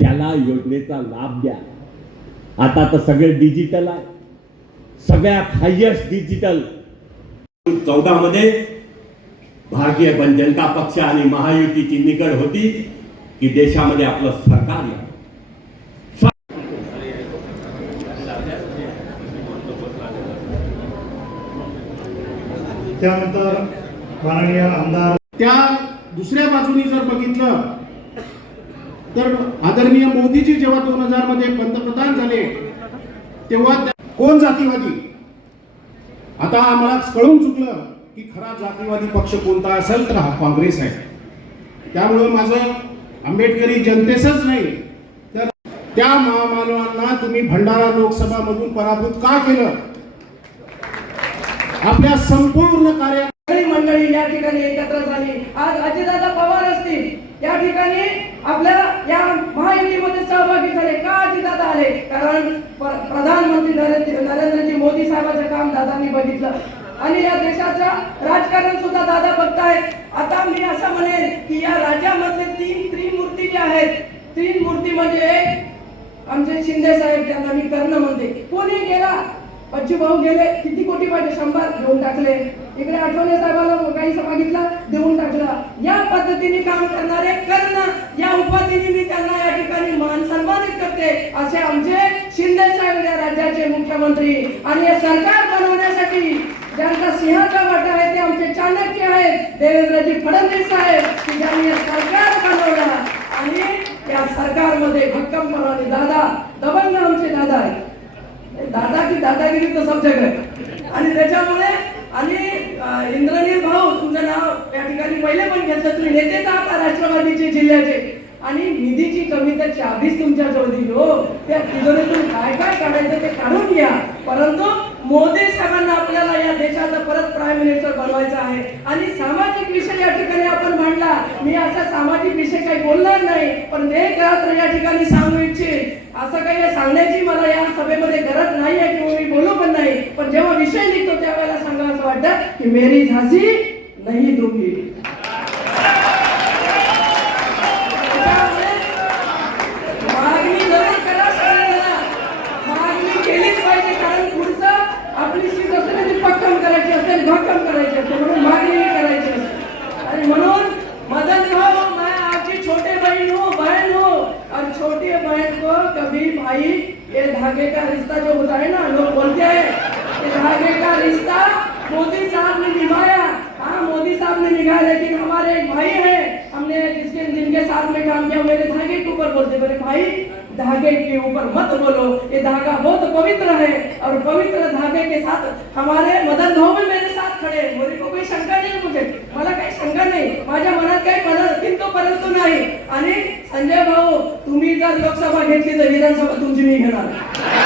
त्याला योजनेचा लाभ द्या. आता तर सगळे डिजिटल आहे. सगळ्यात हायएस्ट डिजिटल चौदा मध्ये भारतीय पण जनता पक्ष आणि महायुतीची निकड होती की देशामध्ये आपलं सरकार यावं त्यानंतर माननीय आमदार त्या दुसऱ्या बाजूनी जर बघितलं तर आदरणीय मोदीजी जेव्हा दोन हजारमध्ये पंतप्रधान झाले तेव्हा कोण जातीवादी? आता आम्हाला कळून चुकलं की खरा जातीवादी पक्ष कोणता असेल तर हा काँग्रेस आहे. त्यामुळं माझं आंबेडकरी जनतेचंच नाही तर त्या महामानवांना तुम्ही भंडारा लोकसभा मधून पराभूत का केलं? आपल्या संपूर्ण कार्य मंडळी या ठिकाणी एकत्र झाली. आज अजितदादा पवार असतील. या ठिकाणी आपल्या या महायुतीमध्ये सहभागी झाले का दादा आले? कारण प्रधानमंत्री नरेंद्र नरेंद्रजी मोदी साहेबांचं काम दादांनी बघितलं. आणि या देशाचं राजकारण सुद्धा दादा बघताय आता मी असं म्हणेन की या राज्यामधले तीन त्रिमूर्ती जे आहेत तीन मूर्ती म्हणजे आमचे शिंदे साहेब त्यांना मी कर्ण म्हणते. कोणी गेला? पच्ची भाऊ गेले. किती कोटी पाहिजे शंभर देऊन टाकले. इकडे आठवले साहेबाला काही सांगितलं देऊन टाकले. पद्धतीने काम करणारे कर्ण या उपाधीने मी त्यांना या ठिकाणी मान सन्मानित करते. असे आमचे शिंदे साहेब या राज्याचे मुख्यमंत्री आणि हे सरकार बनवण्यासाठी ज्यांचा सिंहाचा वाटा आहे ते आमचे चाणक्य आहेत. देवेंद्रजी फडणवीस साहेब की ज्यांनी सरकार बनवलं. आणि या सरकारमध्ये भक्कमपणाने दादा दबंग आमचे दादा आहेत. दादा की दादागिरी तर सब आणि त्याच्यामुळे आणि इंद्रनील भाऊ तुमचं नाव या ठिकाणी पहिले पण घेतलं. तुम्ही नेतेच आहात राष्ट्रवादीचे जिल्ह्याचे. आणि निधीची कमी तर चाबीच तुमच्या जवळ दिली हो. त्या तिजोरीतून काय काय काढायचं ते काढून घ्या. परंतु मोदी साहेबांना आपल्याला या देशाचा परत प्राईम मिनिस्टर बनवायचं आहे. आणि सामाजिक विषय या ठिकाणी आपण मांडला. मी असा सामाजिक विषय काही बोलणार नाही पण एक रात्र या ठिकाणी सांगू इच्छित. असं काही सांगण्याची मला या सभेमध्ये गरज नाही आहे किंवा मी बोलू पण नाही. पण जेव्हा विषय निघतो त्यावेळेला सांगा असं वाटतं की मेरी झाशी नहीं दूंगी आणि म्हणून हो, छोटे बहन हो, हो. छोटी बहन कभी भाई ये धागे का रिश्ता जो होता है ना लोग बोलते हैं कि धागे का रिश्ता मोदी साहब ने निभाया मोदी साहब ने निभाया लेकिन हमारे एक भाई है। हमने जिसके जिनके साथ में काम किया मेरे धागे के ऊपर बोलते मेरे भाई धागे के ऊपर मत बोलो। ये धागा बहुत पवित्र है और पवित्र धागे के साथ हमारे मदन भाऊ भी मेरे साथ खड़े हैं। को कोई शंका नाही मुझे? मला काही शंका नाही। माझ्या मनात काही मदत किंतु परंतु नाही. आणि संजय भाऊ तुम्ही जर लोकसभा घेतली तर विधानसभा तुमची मी घेणार.